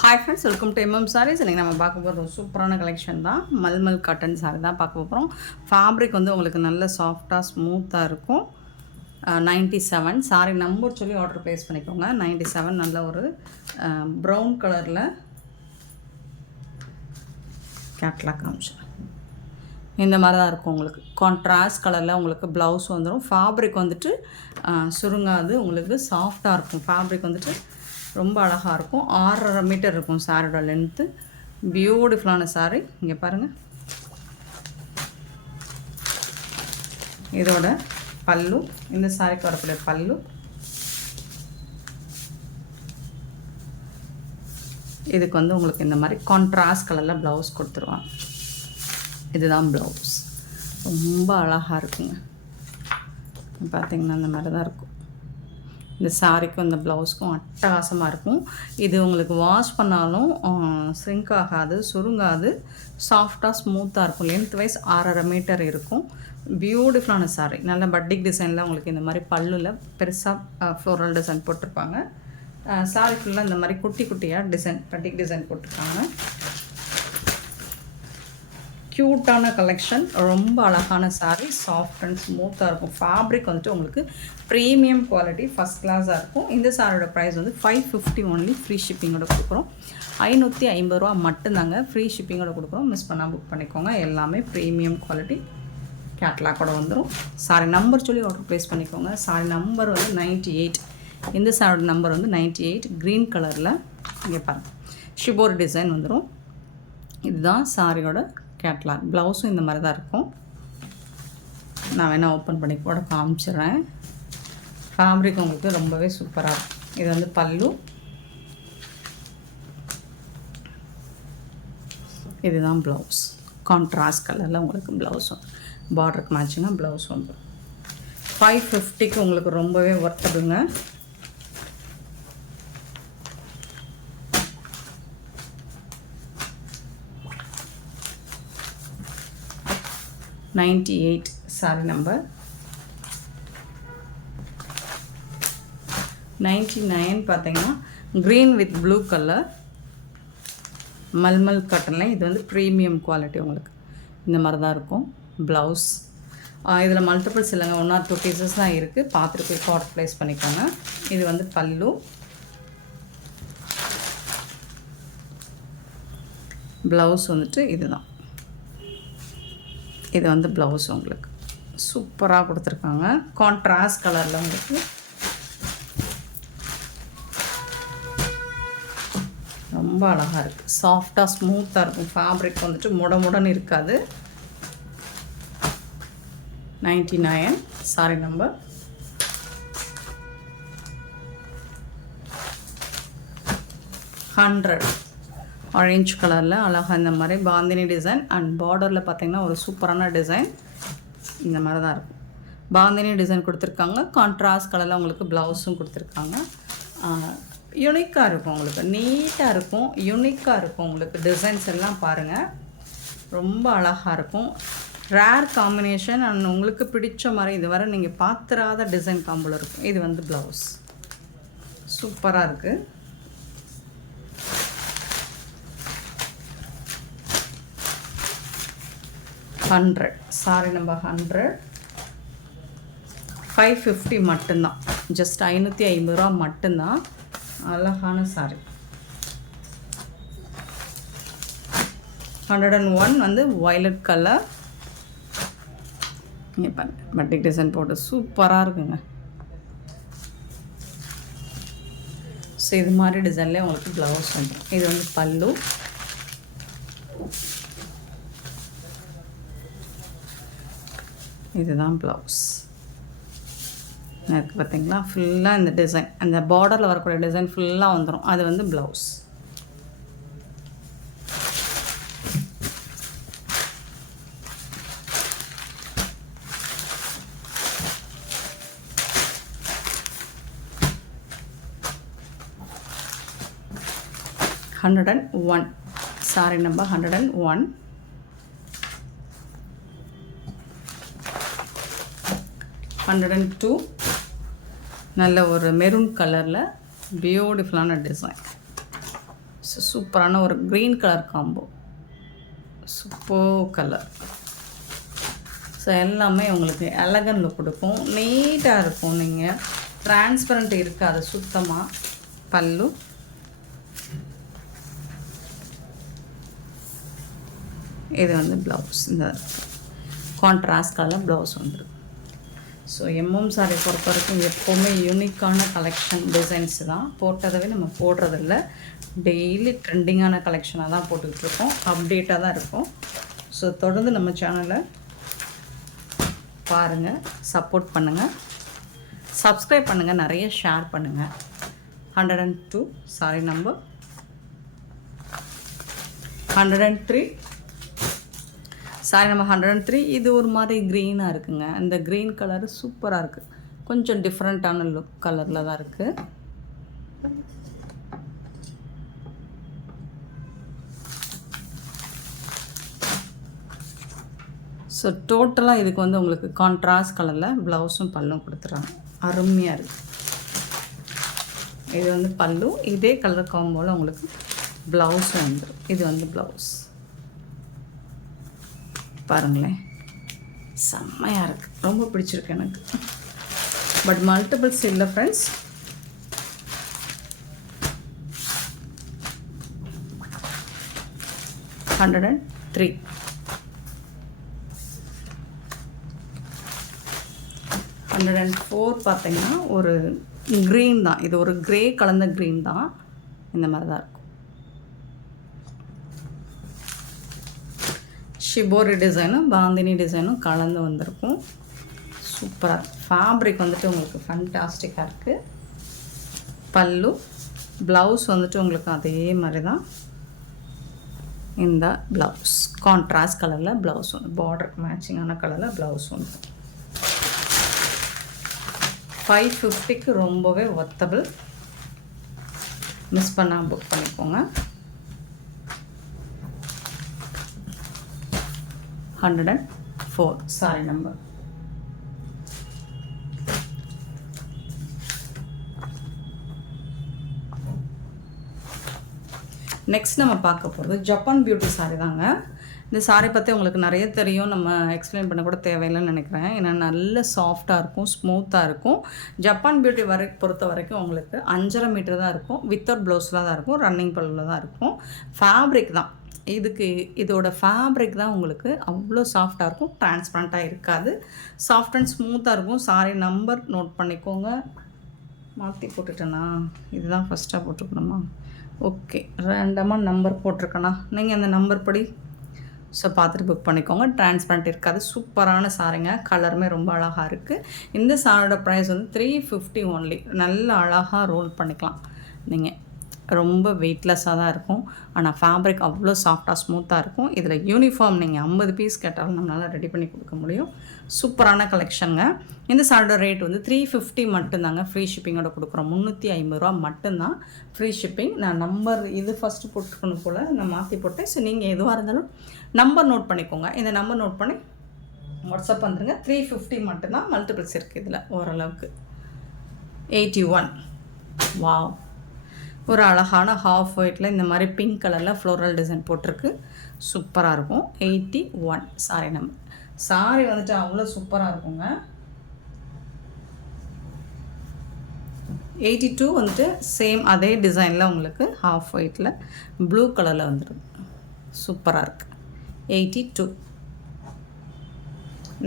Hi friends, welcome to MM Sarees. இன்றைக்கி நம்ம பார்க்க போகிற ஒரு சூப்பரான கலெக்ஷன் தான். மல்மல் காட்டன் சாரீ தான் பார்க்க போகிறோம். ஃபேப்ரிக் வந்து உங்களுக்கு நல்ல சாஃப்டாக ஸ்மூத்தாக இருக்கும். 97 சாரீ நம்பர் சொல்லி ஆர்டர் ப்ளேஸ் பண்ணிக்கோங்க. 97 நல்ல ஒரு ப்ரௌன் கலரில் கேட்லாக் காமிச்சு இந்த மாதிரி தான் இருக்கும். உங்களுக்கு கான்ட்ராஸ்ட் கலரில் உங்களுக்கு ப்ளவுஸ் வந்துடும். ஃபேப்ரிக் வந்துட்டு சுருங்காது, உங்களுக்கு சாஃப்டாக இருக்கும். ஃபேப்ரிக் வந்துட்டு ரொம்ப அழகாக இருக்கும். 6.5 மீட்டர் இருக்கும் சாரியோட லென்த்து. பியூட்டிஃபுல்லான சாரீ. இங்கே பாருங்கள், இதோட பல்லு, இந்த சாரிக்கு வரக்கூடிய பல்லு. இதுக்கு வந்து உங்களுக்கு இந்த மாதிரி கான்ட்ராஸ்ட் கலரில் ப்ளவுஸ் கொடுத்துருவாங்க. இதுதான் ப்ளவுஸ். ரொம்ப அழகாக இருக்குங்க. பார்த்திங்கன்னா இந்த மாதிரி தான் இருக்கும். இந்த சாரிக்கும் இந்த ப்ளவுஸ்க்கும் அட்டகாசமாக இருக்கும். இது உங்களுக்கு வாஷ் பண்ணாலும் ஸ்ரிங்க் ஆகாது, சுருங்காது, சாஃப்டாக ஸ்மூத்தாக இருக்கும். லென்த் வைஸ் 6.5 மீட்டர் இருக்கும். பியூட்டிஃபுல்லான சாரீ. நல்ல பட்டிக் டிசைனில் உங்களுக்கு இந்த மாதிரி பல்லில் பெருசாக ஃப்ளோரல் டிசைன் போட்டிருப்பாங்க. சாரீ ஃபுல்லாக இந்த மாதிரி குட்டி குட்டியாக டிசைன், பட்டிக் டிசைன் போட்டிருப்பாங்க. க்யூட்டான கலெக்ஷன். ரொம்ப அழகான சாரீ. சாஃப்ட் அண்ட் ஸ்மூத்தாக இருக்கும். ஃபேப்ரிக் வந்துட்டு உங்களுக்கு ப்ரீமியம் குவாலிட்டி, ஃபஸ்ட் கிளாஸாக இருக்கும். இந்த சாரியோட ப்ரைஸ் வந்து 550 ஒன்லி. ஃப்ரீ ஷிப்பிங்கோட கொடுக்குறோம். 550 ரூபா மட்டும்தாங்க. ஃப்ரீ ஷிப்பிங்கோட கொடுக்குறோம். மிஸ் பண்ணால் புக் பண்ணிக்கோங்க. எல்லாமே ப்ரீமியம் குவாலிட்டி. கேட்லாக்கோட வந்துடும். சாரி நம்பர் சொல்லி ஆர்டர் ப்ளேஸ் பண்ணிக்கோங்க. சாரி நம்பர் வந்து 98. இந்த சாரியோட நம்பர் வந்து 98. க்ரீன் கலரில் இங்கே பாருங்கள், ஷிபோர் டிசைன் வந்துடும். இதுதான் சாரியோட கேட்லாக். ப்ளவுஸும் இந்த மாதிரி தான் இருக்கும். நான் வேணால் ஓப்பன் பண்ணி கூட காமிச்சிடுறேன். ஃபேப்ரிக் உங்களுக்கு ரொம்பவே சூப்பராக இருக்கும். இது வந்து பல்லு, இதுதான் ப்ளவுஸ். கான்ட்ராஸ்ட் கலரில் உங்களுக்கு ப்ளவுஸும், பார்டருக்கு மேட்சிங்காக ப்ளவுஸ் வந்துடும். 550க்கு உங்களுக்கு ரொம்பவே ஒர்த்தபுளுங்க. $98 சாரி நம்பர். 99 பார்த்தீங்கன்னா green with blue colour mulmul காட்டனில். இது வந்து ப்ரீமியம் குவாலிட்டி. உங்களுக்கு இந்த மாதிரி தான் இருக்கும் ப்ளவுஸ். இதில் மல்டிபிள்ஸ் இல்லைங்க, 1 or 2 பீசஸ் தான் இருக்குது. பார்த்துட்டு போய் ஆர்டர் ப்ளேஸ் பண்ணிக்கோங்க. இது வந்து பல்லு. ப்ளவுஸ் வந்துட்டு இதுதான். இது வந்து ப்ளவுஸ் உங்களுக்கு சூப்பராக கொடுத்துருக்காங்க. கான்ட்ராஸ்ட் கலரில் உங்களுக்கு ரொம்ப அழகாக இருக்குது. சாஃப்டாக ஸ்மூத்தாக இருக்கும். ஃபேப்ரிக் வந்துட்டு முடன்னு இருக்காது. 99 சாரி நம்பர். ஆரஞ்சு கலரில் அழகாக இந்த மாதிரி பாந்தினி டிசைன் அண்ட் பார்டரில் பார்த்திங்கன்னா ஒரு சூப்பரான டிசைன் இந்த மாதிரி தான் இருக்கும். பாந்தினி டிசைன் கொடுத்துருக்காங்க. கான்ட்ராஸ்ட் கலரில் உங்களுக்கு ப்ளவுஸும் கொடுத்துருக்காங்க. யூனிக்காக இருக்கும். உங்களுக்கு நீட்டாக இருக்கும், யூனிக்காக இருக்கும். உங்களுக்கு டிசைன்ஸ் எல்லாம் பாருங்கள், ரொம்ப அழகாக இருக்கும். ரேர் காம்பினேஷன் அண்ட் உங்களுக்கு பிடிச்ச மாதிரி இதுவரை நீங்கள் பார்த்துராத டிசைன் காம்போல இருக்கும். இது வந்து ப்ளவுஸ் சூப்பராக இருக்குது. Sorry number 100. 550 மட்டும்தான். ஜஸ்ட் 550 ரூபா மட்டும்தான். அழகான சாரி. 101 வந்து வயலட் கலர். இங்கே பாருங்க, பட்டிக் டிசைன் போட்டு சூப்பராக இருக்குங்க. ஸோ இது மாதிரி டிசைன்லேயே உங்களுக்கு ப்ளவுஸ் வந்துடும். இது வந்து பல்லு. இதுதான் ப்ளவுஸ். இருக்குது பார்த்தீங்களா, ஃபுல்லாக இந்த டிசைன், அந்த பார்டரில் வரக்கூடிய டிசைன் ஃபுல்லாக வந்துடும். அது வந்து ப்ளவுஸ். $101 sorry number 101. 102 நல்ல ஒரு மெரூன் கலரில் பியூட்டிஃபுல்லான டிசைன். சூப்பரான ஒரு green colour combo, super colour. So எல்லாமே உங்களுக்கு எலகன் லுக் கொடுக்கும், நீட்டாக இருக்கும். நீங்கள் டிரான்ஸ்பரண்ட் இருக்காது சுத்தமாக. பல்லு, இது வந்து ப்ளவுஸ். இந்த கான்ட்ராஸ்ட் கலர் ப்ளவுஸ் வந்துடும். ஸோ எம்எம் சாரி பொறுத்த வரைக்கும் எப்போவுமே யூனிக்கான கலெக்ஷன் டிசைன்ஸ் தான். போட்டதவே நம்ம போடுறதில்ல, டெய்லி ட்ரெண்டிங்கான கலெக்ஷனாக தான் போட்டுக்கிட்டுருக்கோம், அப்டேட்டாக தான் இருக்கும். ஸோ தொடர்ந்து நம்ம சேனலை பாருங்கள், சப்போர்ட் பண்ணுங்கள், சப்ஸ்கிரைப் பண்ணுங்கள், நிறைய ஷேர் பண்ணுங்கள். 102 சாரி நம்பர் 103 சாரி நம்ம 103. இது ஒரு மாதிரி க்ரீனாக இருக்குங்க. இந்த க்ரீன் கலரு சூப்பராக இருக்குது, கொஞ்சம் டிஃப்ரெண்ட்டான லுக் கலரில் தான் இருக்குது. ஸோ டோட்டலாக இதுக்கு வந்து உங்களுக்கு கான்ட்ராஸ்ட் கலரில் ப்ளவுஸும் பல்லும் கொடுத்துட்றாங்க, அருமையாக இருக்குது. இது வந்து பல்லு, இதே கலர் காம்போவில் உங்களுக்கு ப்ளவுஸும் வந்துடும். இது வந்து ப்ளவுஸ் பாருங்களேன், செம்மையாக இருக்குது, ரொம்ப பிடிச்சிருக்கு எனக்கு. பட் மல்டிபிள்ஸ் இல்லை ஃப்ரெண்ட்ஸ். $103. 104 பார்த்தீங்கன்னா ஒரு க்ரீன் தான், இது ஒரு க்ரே கலந்த க்ரீன் தான், இந்த மாதிரி தான் இருக்கும். ஷிபோரி டிசைனும் பாந்தினி டிசைனும் கலந்து வந்திருக்கும், சூப்பராக. ஃபேப்ரிக் வந்துட்டு உங்களுக்கு ஃபண்டாஸ்டிக்காக இருக்குது. பல்லு, ப்ளவுஸ் வந்துட்டு உங்களுக்கு அதே மாதிரி தான். இந்த ப்ளவுஸ் கான்ட்ராஸ்ட் கலரில் ப்ளவுஸ் வந்து பார்டருக்கு மேட்சிங்கான கலரில் ப்ளவுஸ் வந்து 550க்கு ரொம்பவே ஒர்த்தபிள். மிஸ் பண்ணால் புக் பண்ணிக்கோங்க. 104 சாரி நம்பர். நெக்ஸ்ட் நம்ம பார்க்க போகிறது ஜப்பான் பியூட்டி சாரி தாங்க. இந்த சாரி பற்றி உங்களுக்கு நிறைய தெரியும், நம்ம எக்ஸ்பிளைன் பண்ண கூட தேவையில்லைன்னு நினைக்கிறேன். ஏன்னா நல்ல சாஃப்டாக இருக்கும், ஸ்மூத்தாக இருக்கும். ஜப்பான் பியூட்டி பொறுத்த வரைக்கும் உங்களுக்கு 5.5 மீட்டர் தான் இருக்கும், வித்தவுட் ப்ளவுஸில் தான் இருக்கும், ரன்னிங் பல்லில் தான் இருக்கும். ஃபேப்ரிக் தான் இதோட ஃபேப்ரிக் தான் உங்களுக்கு அவ்வளோ சாஃப்டாக இருக்கும், டிரான்ஸ்பரண்ட்டாக இருக்காது, சாஃப்ட் அண்ட் ஸ்மூத்தாக இருக்கும். சாரி நம்பர் நோட் பண்ணிக்கோங்க. மாற்றி போட்டுட்டேண்ணா, இதுதான் ஃபஸ்ட்டாக போட்டிருக்கணுமா? ஓகே, ரேண்டமாக நம்பர் போட்டிருக்கேண்ணா, நீங்கள் அந்த நம்பர் படி ஸோ பார்த்துட்டு புக் பண்ணிக்கோங்க. டிரான்ஸ்பரண்ட் இருக்காது, சூப்பரான சாரிங்க, கலருமே ரொம்ப அழகாக இருக்குது. இந்த சாரியோட ப்ரைஸ் வந்து 350 ஒன்லி. நல்ல அழகாக ரோல் பண்ணிக்கலாம் நீங்கள், ரொம்ப வெயிட்லெஸ்ஸாக தான் இருக்கும். ஆனால் ஃபேப்ரிக் அவ்வளோ சாஃப்டாக ஸ்மூத்தாக இருக்கும். இதில் யூனிஃபார்ம் நீங்கள் 50 பீஸ் கேட்டாலும் நம்மளால் ரெடி பண்ணி கொடுக்க முடியும். சூப்பரான கலெக்ஷனுங்க. இந்த சாரியோட ரேட் வந்து 350 மட்டும்தாங்க, ஃப்ரீ ஷிப்பிங்கோட கொடுக்குறோம். 350 ரூபா மட்டும்தான் ஃப்ரீ ஷிப்பிங். நான் நம்பர் இது ஃபஸ்ட்டு போட்டுக்கணும் போல், நான் மாற்றி போட்டேன். ஸோ நீங்கள் எதுவாக இருந்தாலும் நம்பர் நோட் பண்ணிக்கோங்க. இந்த நம்பர் நோட் பண்ணி வாட்ஸ்அப் வந்துடுங்க. 350 மட்டும்தான். மல்டிபிள்ஸ் இருக்குது இதில் ஓரளவுக்கு. 81 வாவ், ஒரு அழகான ஹாஃப் ஒயிட்டில் இந்த மாதிரி பிங்க் கலரில் ஃப்ளோரல் டிசைன் போட்டிருக்கு, சூப்பராக இருக்கும். 81 சாரி நம்பர். சாரி வந்துட்டு அவ்வளோ சூப்பராக இருக்குங்க. 82 வந்துட்டு சேம் அதே டிசைனில் உங்களுக்கு ஹாஃப் ஒயிட்டில் ப்ளூ கலரில் வந்துடும், சூப்பராக இருக்குது. 82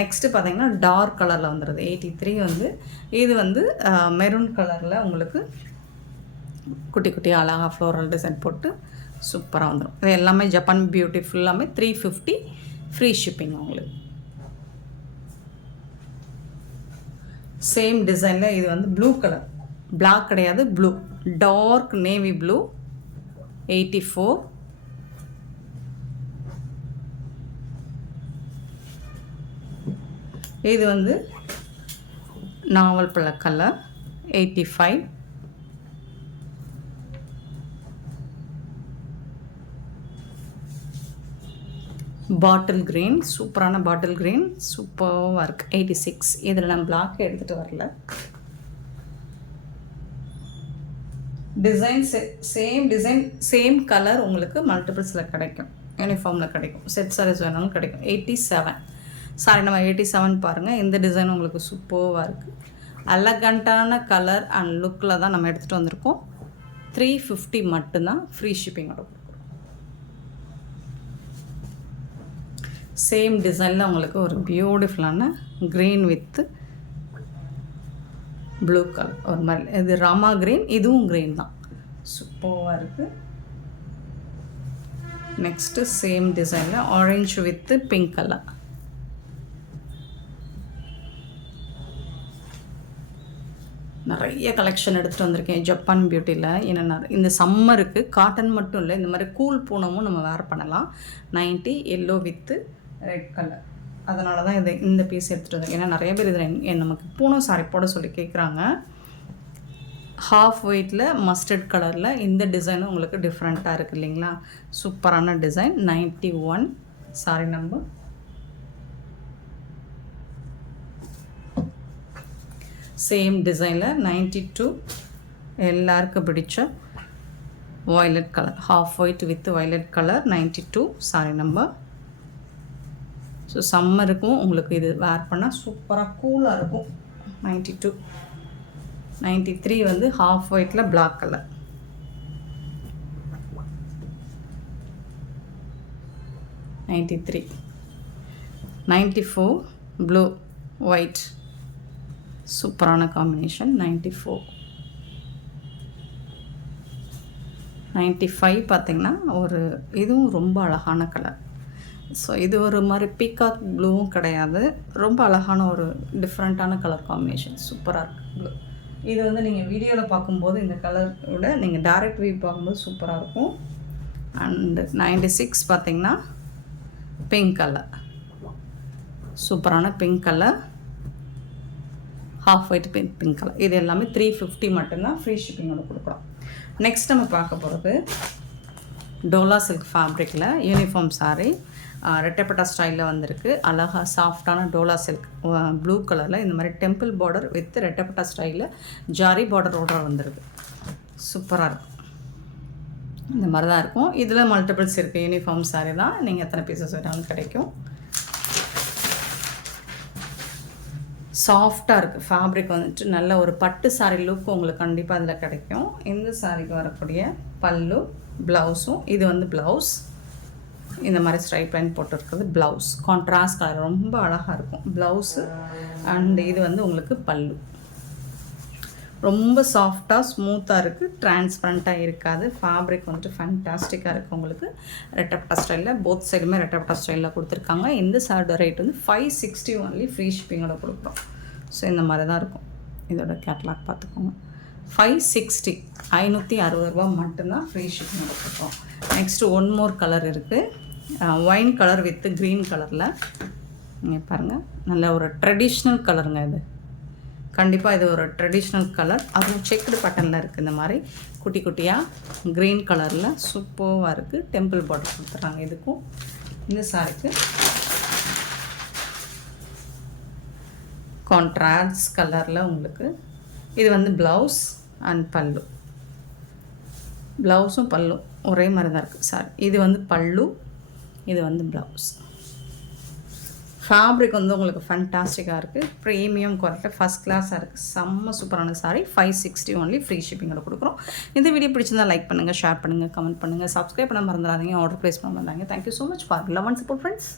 நெக்ஸ்ட்டு பார்த்தீங்கன்னா டார்க் கலரில் வந்துடுது. 83 வந்து இது வந்து மெரூன் கலரில் உங்களுக்கு குட்டி குட்டி அழகாக ஃப்ளோரல் டிசைன் போட்டு சூப்பராக வந்துடும். இது எல்லாமே ஜப்பான் பியூட்டி ஃபுல்லாமே 350 ஃப்ரீ ஷிப்பிங் உங்களுக்கு. சேம் டிசைனில் இது வந்து ப்ளூ கலர், பிளாக் கிடையாது, ப்ளூ, டார்க் நேவி ப்ளூ. 84 இது வந்து நாவல் பழ கலர். 85 பாட்டில் க்ரீன், சூப்பரான பாட்டில் க்ரீன், சூப்பராக இருக்குது. 86 இதில் நான் பிளாக் எடுத்துகிட்டு வரல. Design same design same colour உங்களுக்கு மல்டிபிள்ஸில் கிடைக்கும், யூனிஃபார்மில் கிடைக்கும். செட் சாரீஸ் வேணாலும் கிடைக்கும். 87 சாரி நம்ம 87 பாருங்கள். இந்த டிசைன் உங்களுக்கு சூப்பராக இருக்குது. எலகண்ட்டான கலர் அண்ட் லுக்கில் தான் நம்ம எடுத்துகிட்டு வந்திருக்கோம். 350 மட்டும்தான் ஃப்ரீ ஷிப்பிங்கோட கொடுக்குறோம். சேம் டிசைனில் உங்களுக்கு ஒரு பியூட்டிஃபுல்லான க்ரீன் வித்து ப்ளூ கலர் ஒரு மாதிரி, இது ராமா க்ரீன், இதுவும் க்ரீன் தான், சூப்பராக இருக்குது. நெக்ஸ்ட்டு சேம் டிசைனில் ஆரஞ்சு வித்து பிங்க் கலர். நிறைய கலெக்ஷன் எடுத்துகிட்டு வந்திருக்கேன் ஜப்பான் பியூட்டியில். ஏன்னா இந்த சம்மருக்கு காட்டன் மட்டும் இல்லை, இந்த மாதிரி கூல் பூனமும் நம்ம வேர் பண்ணலாம். 90 எல்லோ வித்து ரெட் கலர். அதனால தான் இந்த பீஸ் எடுத்துகிட்டு வந்திருக்கேன். ஏன்னா நிறைய பேர் இதில் நமக்கு பூனம் சாரி போட சொல்லி கேட்குறாங்க. ஹாஃப் ஒயிட்டில் மஸ்டர்ட் கலரில் இந்த டிசைனும் உங்களுக்கு டிஃப்ரெண்ட்டாக இருக்குது இல்லைங்களா? சூப்பரான டிசைன். 91 sorry number. சேம் டிசைனில் 92 எல்லாருக்கும் பிடிச்ச violet colour, half white with violet colour. 92 sari number. So சம்மருக்கும் உங்களுக்கு இது வேர் பண்ணால் சூப்பராக கூலாக இருக்கும். 92. 93 வந்து ஹாஃப் ஒயிட்டில் பிளாக் கலர். 93. 94 ப்ளூ ஒயிட், சூப்பரான காம்பினேஷன். 94. 95 பார்த்திங்கன்னா ஒரு இதுவும் ரொம்ப அழகான கலர். ஸோ இது ஒரு மாதிரி பீகாக் ப்ளூவும் கிடையாது, ரொம்ப அழகான ஒரு டிஃப்ரெண்ட்டான கலர் காம்பினேஷன், சூப்பராக இருக்குது ப்ளூ. இது வந்து நீங்கள் வீடியோவில் பார்க்கும்போது இந்த கலரோட நீங்கள் டைரக்ட் வியூ பார்க்கும்போது சூப்பராக இருக்கும். அண்டு 96 பார்த்திங்கன்னா பிங்க் கலர், சூப்பரான pink colour, half white pink colour. இது எல்லாமே 350 மட்டும்தான் ஃப்ரீ ஷிப்பிங்கோட கொடுக்குறோம். நெக்ஸ்ட் நம்ம பார்க்க போகிறது டோலா சில்க் ஃபேப்ரிக்கில் யூனிஃபார்ம் சாரீ. ரெட்டப்பட்டா ஸ்டைலில் வந்திருக்கு. அழகாக சாஃப்டான டோலா சில்க் ப்ளூ கலரில் இந்த மாதிரி டெம்பிள் பார்டர் வித் ரெட்டப்பட்டா ஸ்டைலில் ஜாரி பார்டரோட வந்துருக்கு. சூப்பராக இருக்கும். இந்த மாதிரி தான் இருக்கும். இதில் மல்டிபிள்ஸ் இருக்குது. யூனிஃபார்ம் சாரீ தான், நீங்கள் எத்தனை பீசஸ் வேணாலும் கிடைக்கும். சாஃப்டாக இருக்குது ஃபேப்ரிக் வந்துட்டு. நல்ல ஒரு பட்டு சாரீ லுக் உங்களுக்கு கண்டிப்பாக அதில் கிடைக்கும். இந்த சாரீக்கு வரக்கூடிய பல்லு, ப்ளவுஸும் இது வந்து ப்ளவுஸ் இந்த மாதிரி ஸ்ட்ரைப் லைன் போட்டுருக்குது. ப்ளவுஸ் கான்ட்ராஸ்ட் கலர் ரொம்ப அழகாக இருக்கும் ப்ளவுஸு. அண்ட் இது வந்து உங்களுக்கு பல்லு. ரொம்ப சாஃப்டாக ஸ்மூத்தாக இருக்குது, டிரான்ஸ்பரண்ட்டாக இருக்காது. ஃபேப்ரிக் வந்துட்டு ஃபேன்டாஸ்டிக்காக இருக்குது உங்களுக்கு. ரெட்டப்பட்டா ஸ்டைலில் போத் சைடுமே ரெட்டப்பட்டா ஸ்டைலில் கொடுத்துருக்காங்க. இந்த சாரோட ரேட் வந்து 560 ஒன்லி ஃப்ரீ ஷிப்பிங்கோட கொடுக்குறோம். ஸோ இந்த மாதிரி தான் இருக்கும். இதோட கேட்லாக் பார்த்துக்கோங்க. 560 560 மட்டும்தான் ஃப்ரீ ஷிப்பிங்கோட கொடுக்குறோம். நெக்ஸ்ட்டு ஒன் மோர் கலர் இருக்குது. ஒயின் கலர் வித் க்ரீன் கலரில். நீங்கள் பாருங்கள், நல்ல ஒரு ட்ரெடிஷ்னல் கலருங்க இது. கண்டிப்பாக இது ஒரு ட்ரெடிஷ்னல் கலர். அதுவும் செக்குடு பட்டனில் இருக்குது. இந்த மாதிரி குட்டி குட்டியாக க்ரீன் கலரில் சூப்பராக இருக்குது. டெம்பிள் பார்டர் கொடுத்துட்றாங்க இதுக்கும். இந்த சாரிக்கு கான்ட்ராஸ்ட் கலரில் உங்களுக்கு இது வந்து ப்ளவுஸ் அண்ட் பல்லு. ப்ளவுஸும் பல்லும் ஒரே மாதிரி தான் இருக்குது. சாரி, இது வந்து பல்லு, இது வந்து ப்ளவுஸ். ஃபேப்ரிக் வந்து உங்களுக்கு ஃபேன்டாஸ்டிக்காக இருக்குது. ப்ரீமியம் குவாலிட்டி ஃபஸ்ட் கிளாஸாக இருக்குது. செம்ம சூப்பரான சாரி. 560 ஒன்லி ஃப்ரீ ஷிப்பிங்கோட கொடுக்குறோம். இந்த வீடியோ பிடிச்சிருந்தா லைக் பண்ணுங்கள், ஷேர் பண்ணுங்கள், கமெண்ட் பண்ணுங்கள், சப்ஸ்கிரைப் பண்ண மறந்துடாதீங்க, ஆர்டர் ப்ளேஸ் பண்ண மறந்தாங்க. Thank you so much for love and support friends.